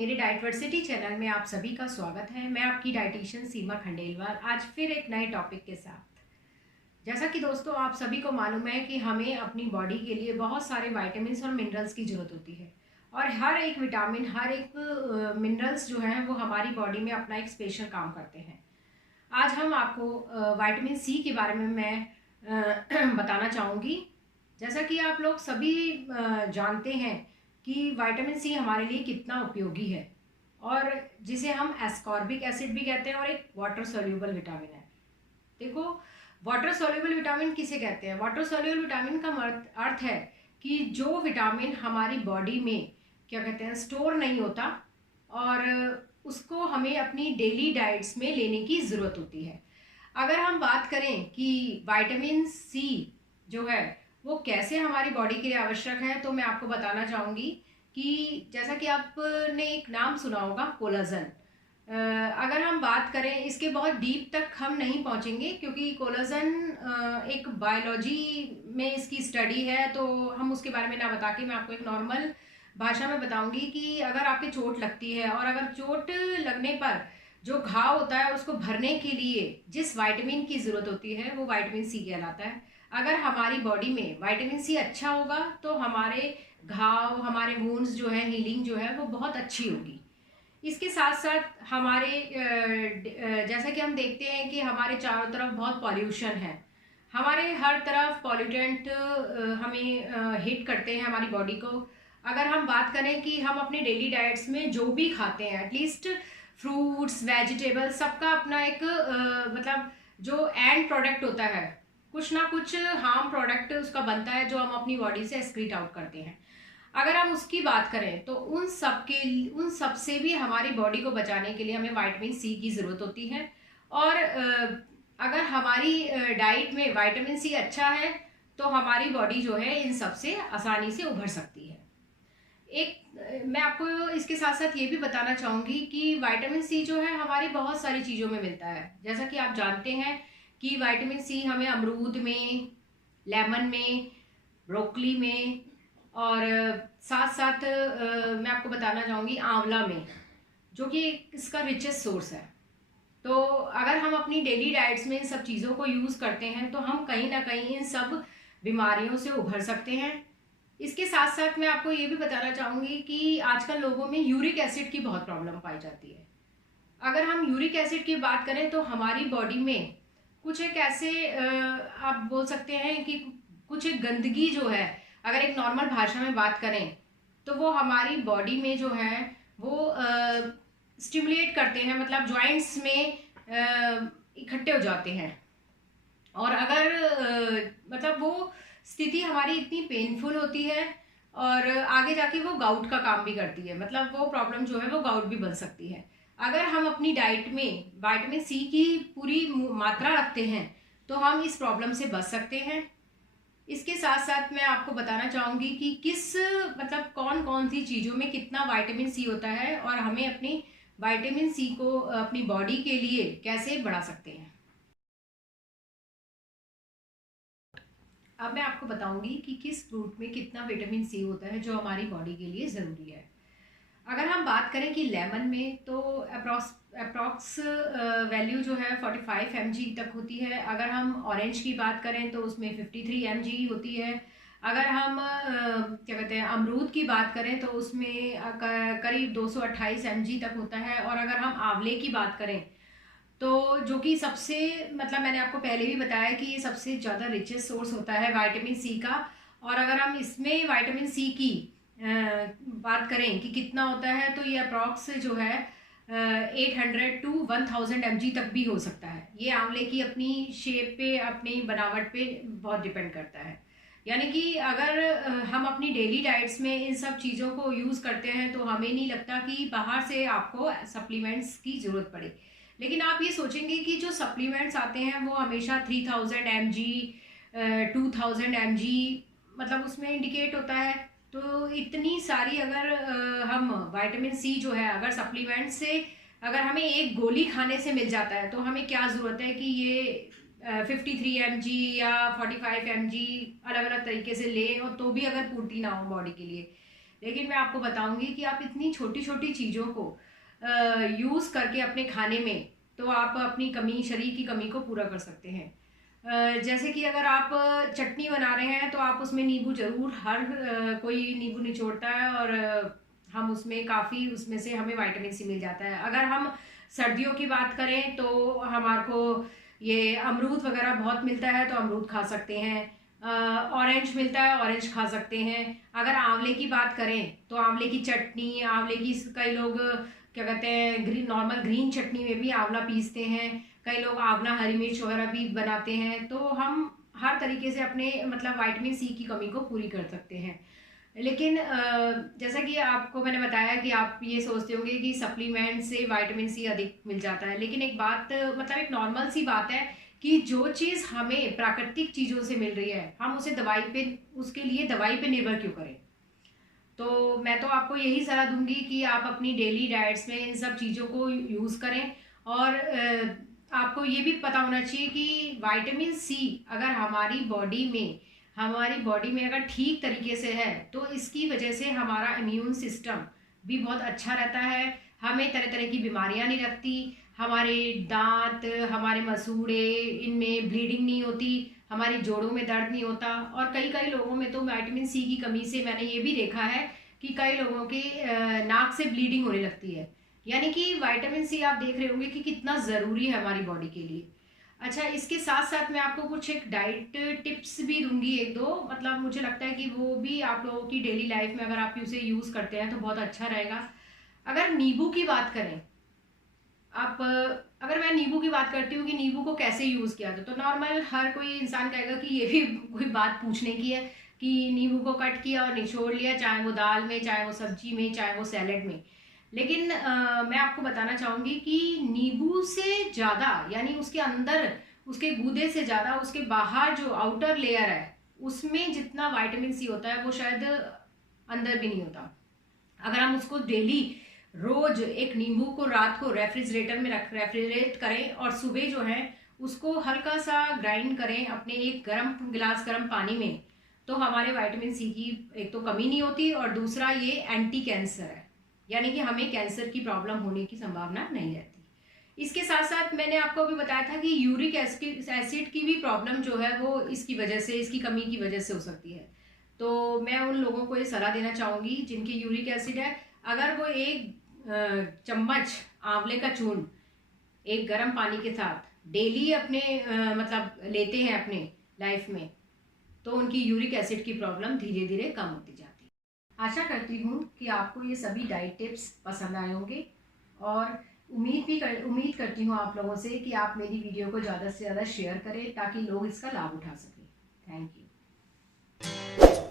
मेरे डाइटवर्सिटी चैनल में आप सभी का स्वागत है। मैं आपकी डाइटिशियन सीमा खंडेलवाल आज फिर एक नए टॉपिक के साथ। जैसा कि दोस्तों आप सभी को मालूम है कि हमें अपनी बॉडी के लिए बहुत सारे विटामिन्स और मिनरल्स की ज़रूरत होती है और हर एक विटामिन हर एक मिनरल्स जो हैं वो हमारी बॉडी में अपना एक स्पेशल काम करते हैं। आज हम आपको विटामिन सी के बारे में मैं बताना चाहूँगी। जैसा कि आप लोग सभी जानते हैं कि विटामिन सी हमारे लिए कितना उपयोगी है और जिसे हम एस्कॉर्बिक एसिड भी कहते हैं और एक वाटर सोल्यूबल विटामिन है। देखो, वाटर सोल्यूबल विटामिन किसे कहते हैं? वाटर सोल्यूबल विटामिन का अर्थ है कि जो विटामिन हमारी बॉडी में क्या कहते हैं स्टोर नहीं होता और उसको हमें अपनी डेली डाइट्स में लेने की ज़रूरत होती है। अगर हम बात करें कि विटामिन सी जो है वो कैसे हमारी बॉडी के लिए आवश्यक है, तो मैं आपको बताना चाहूँगी कि जैसा कि आपने एक नाम सुना होगा, कोलाजन। अगर हम बात करें इसके बहुत डीप तक हम नहीं पहुंचेंगे क्योंकि कोलाजन एक बायोलॉजी में इसकी स्टडी है, तो हम उसके बारे में ना बता के मैं आपको एक नॉर्मल भाषा में बताऊंगी कि अगर आपके चोट लगती है और अगर चोट लगने पर जो घाव होता है उसको भरने के लिए जिस विटामिन की ज़रूरत होती है वो विटामिन सी कहलाता है। अगर हमारी बॉडी में विटामिन सी अच्छा होगा तो हमारे घाव हमारे वुंड्स जो है हीलिंग जो है वो बहुत अच्छी होगी। इसके साथ साथ हमारे जैसा कि हम देखते हैं कि हमारे चारों तरफ बहुत पॉल्यूशन है, हमारे हर तरफ पॉल्यूटेंट हमें हिट करते हैं हमारी बॉडी को। अगर हम बात करें कि हम अपने डेली डाइट्स में जो भी खाते हैं एटलीस्ट फ्रूट्स वेजिटेबल्स सबका अपना एक मतलब जो एंड प्रोडक्ट होता है, कुछ ना कुछ हार्म प्रोडक्ट उसका बनता है जो हम अपनी बॉडी से एक्सक्रीट आउट करते हैं। अगर हम उसकी बात करें तो उन सब से भी हमारी बॉडी को बचाने के लिए हमें विटामिन सी की ज़रूरत होती है। और अगर हमारी डाइट में विटामिन सी अच्छा है तो हमारी बॉडी जो है इन सब से आसानी से उभर सकती है। मैं आपको इसके साथ साथ ये भी बताना चाहूँगी कि विटामिन सी जो है हमारी बहुत सारी चीज़ों में मिलता है। जैसा कि आप जानते हैं कि विटामिन सी हमें अमरूद में, लेमन में, ब्रोकली में और साथ साथ मैं आपको बताना चाहूँगी आंवला में, जो कि इसका रिचेस्ट सोर्स है। तो अगर हम अपनी डेली डाइट्स में इन सब चीज़ों को यूज़ करते हैं तो हम कहीं ना कहीं इन सब बीमारियों से उभर सकते हैं। इसके साथ साथ मैं आपको ये भी बताना चाहूँगी कि आजकल लोगों में यूरिक एसिड की बहुत प्रॉब्लम पाई जाती है। अगर हम यूरिक एसिड की बात करें तो हमारी बॉडी में कुछ एक ऐसे आप बोल सकते हैं कि कुछ एक गंदगी जो है, अगर एक नॉर्मल भाषा में बात करें तो वो हमारी बॉडी में जो है वो स्टिमुलेट करते हैं, मतलब जॉइंट्स में इकट्ठे हो जाते हैं। और अगर मतलब वो स्थिति हमारी इतनी पेनफुल होती है और आगे जाके वो गाउट का काम भी करती है, मतलब वो प्रॉब्लम जो है वो गाउट भी बन सकती है। अगर हम अपनी डाइट में विटामिन सी की पूरी मात्रा रखते हैं तो हम इस प्रॉब्लम से बच सकते हैं। इसके साथ साथ मैं आपको बताना चाहूँगी कि किस मतलब कौन कौन सी चीज़ों में कितना विटामिन सी होता है और हमें अपनी विटामिन सी को अपनी बॉडी के लिए कैसे बढ़ा सकते हैं। अब मैं आपको बताऊंगी कि किस फ्रूट में कितना विटामिन सी होता है जो हमारी बॉडी के लिए ज़रूरी है। अगर हम बात करें कि लेमन में तो अप्रॉक्स वैल्यू जो है 45 mg तक होती है। अगर हम ऑरेंज की बात करें तो उसमें 53 mg होती है। अगर हम क्या कहते हैं अमरूद की बात करें तो उसमें करीब 228 mg तक होता है। और अगर हम आंवले की बात करें तो जो कि सबसे मतलब मैंने आपको पहले भी बताया कि ये सबसे ज़्यादा रिचेस्ट सोर्स होता है विटामिन सी का। और अगर हम इसमें विटामिन सी की बात करें कि कितना होता है तो ये अप्रॉक्स जो है 800 टू 1000 mg तक भी हो सकता है। ये आंवले की अपनी शेप पे अपनी बनावट पे बहुत डिपेंड करता है। यानी कि अगर हम अपनी डेली डाइट्स में इन सब चीज़ों को यूज़ करते हैं तो हमें नहीं लगता कि बाहर से आपको सप्लीमेंट्स की ज़रूरत पड़े। लेकिन आप ये सोचेंगे कि जो सप्लीमेंट्स आते हैं वो हमेशा 3000 mg 2000 mg मतलब उसमें इंडिकेट होता है। तो इतनी सारी अगर हम विटामिन सी जो है अगर सप्लीमेंट से अगर हमें एक गोली खाने से मिल जाता है तो हमें क्या ज़रूरत है कि ये 53 mg या 45 mg अलग अलग तरीके से लें और तो भी अगर पूर्ति ना हो बॉडी के लिए। लेकिन मैं आपको बताऊंगी कि आप इतनी छोटी छोटी चीज़ों को यूज़ करके अपने खाने में तो आप अपनी कमी, शरीर की कमी को पूरा कर सकते हैं। जैसे कि अगर आप चटनी बना रहे हैं तो आप उसमें नींबू ज़रूर, हर कोई नींबू निचोड़ता है और हम उसमें काफ़ी, उसमें से हमें विटामिन सी मिल जाता है। अगर हम सर्दियों की बात करें तो हमारे को ये अमरूद वगैरह बहुत मिलता है तो अमरूद खा सकते हैं। ऑरेंज मिलता है, ऑरेंज खा सकते हैं। अगर आंवले की बात करें तो आंवले की चटनी, आंवले की कई लोग क्या कहते हैं, नॉर्मल ग्रीन चटनी में भी आंवला पीसते हैं। कई लोग आंवला हरी मिर्च वगैरह भी बनाते हैं। तो हम हर तरीके से अपने मतलब विटामिन सी की कमी को पूरी कर सकते हैं। लेकिन जैसा कि आपको मैंने बताया कि आप ये सोचते होंगे कि सप्लीमेंट से विटामिन सी अधिक मिल जाता है, लेकिन एक बात मतलब एक नॉर्मल सी बात है कि जो चीज़ हमें प्राकृतिक चीज़ों से मिल रही है हम उसे दवाई पे, उसके लिए दवाई पे निर्भर क्यों करें। तो मैं तो आपको यही सलाह दूंगी कि आप अपनी डेली डाइट्स में इन सब चीज़ों को यूज़ करें। और आपको ये भी पता होना चाहिए कि विटामिन सी अगर हमारी बॉडी में अगर ठीक तरीके से है तो इसकी वजह से हमारा इम्यून सिस्टम भी बहुत अच्छा रहता है। हमें तरह तरह की बीमारियां नहीं लगती, हमारे दांत, हमारे मसूड़े, इनमें ब्लीडिंग नहीं होती, हमारी जोड़ों में दर्द नहीं होता। और कई कई लोगों में तो विटामिन सी की कमी से मैंने ये भी देखा है कि कई लोगों के नाक से ब्लीडिंग होने लगती है। यानी कि विटामिन सी आप देख रहे होंगे कि कितना ज़रूरी है हमारी बॉडी के लिए। अच्छा, इसके साथ साथ मैं आपको कुछ एक डाइट टिप्स भी दूंगी, एक दो, मतलब मुझे लगता है कि वो भी आप लोगों की डेली लाइफ में अगर आप उसे यूज़ करते हैं तो बहुत अच्छा रहेगा। अगर नींबू की बात करें, आप अगर मैं नींबू की बात करती हूँ कि नींबू को कैसे यूज़ किया जाए, तो नॉर्मल हर कोई इंसान कहेगा कि ये भी कोई बात पूछने की है कि नींबू को कट किया और निचोड़ लिया, चाहे वो दाल में, चाहे वो सब्जी में, चाहे वो सैलेड में। लेकिन मैं आपको बताना चाहूँगी कि नींबू से ज़्यादा, यानी उसके अंदर, उसके गूदे से ज़्यादा उसके बाहर जो आउटर लेयर है उसमें जितना विटामिन सी होता है वो शायद अंदर भी नहीं होता। अगर हम उसको डेली, रोज एक नींबू को रात को रेफ्रिजरेटर में रेफ्रिजरेट करें और सुबह जो है उसको हल्का सा ग्राइंड करें अपने एक गिलास गर्म पानी में, तो हमारे विटामिन सी की एक तो कमी नहीं होती और दूसरा ये एंटी कैंसर है, यानी कि हमें कैंसर की प्रॉब्लम होने की संभावना नहीं रहती। इसके साथ साथ मैंने आपको अभी बताया था कि यूरिक एसिड की भी प्रॉब्लम जो है वो इसकी वजह से, इसकी कमी की वजह से हो सकती है। तो मैं उन लोगों को ये सलाह देना चाहूँगी जिनकी यूरिक एसिड है, अगर वो एक चम्मच आंवले का चूर्ण एक गर्म पानी के साथ डेली अपने मतलब लेते हैं अपने लाइफ में, तो उनकी यूरिक एसिड की प्रॉब्लम धीरे धीरे कम होती जाती है। आशा करती हूँ कि आपको ये सभी डाइट टिप्स पसंद आए होंगे और उम्मीद करती हूँ आप लोगों से कि आप मेरी वीडियो को ज़्यादा से ज़्यादा शेयर करें ताकि लोग इसका लाभ उठा सकें। Thank you.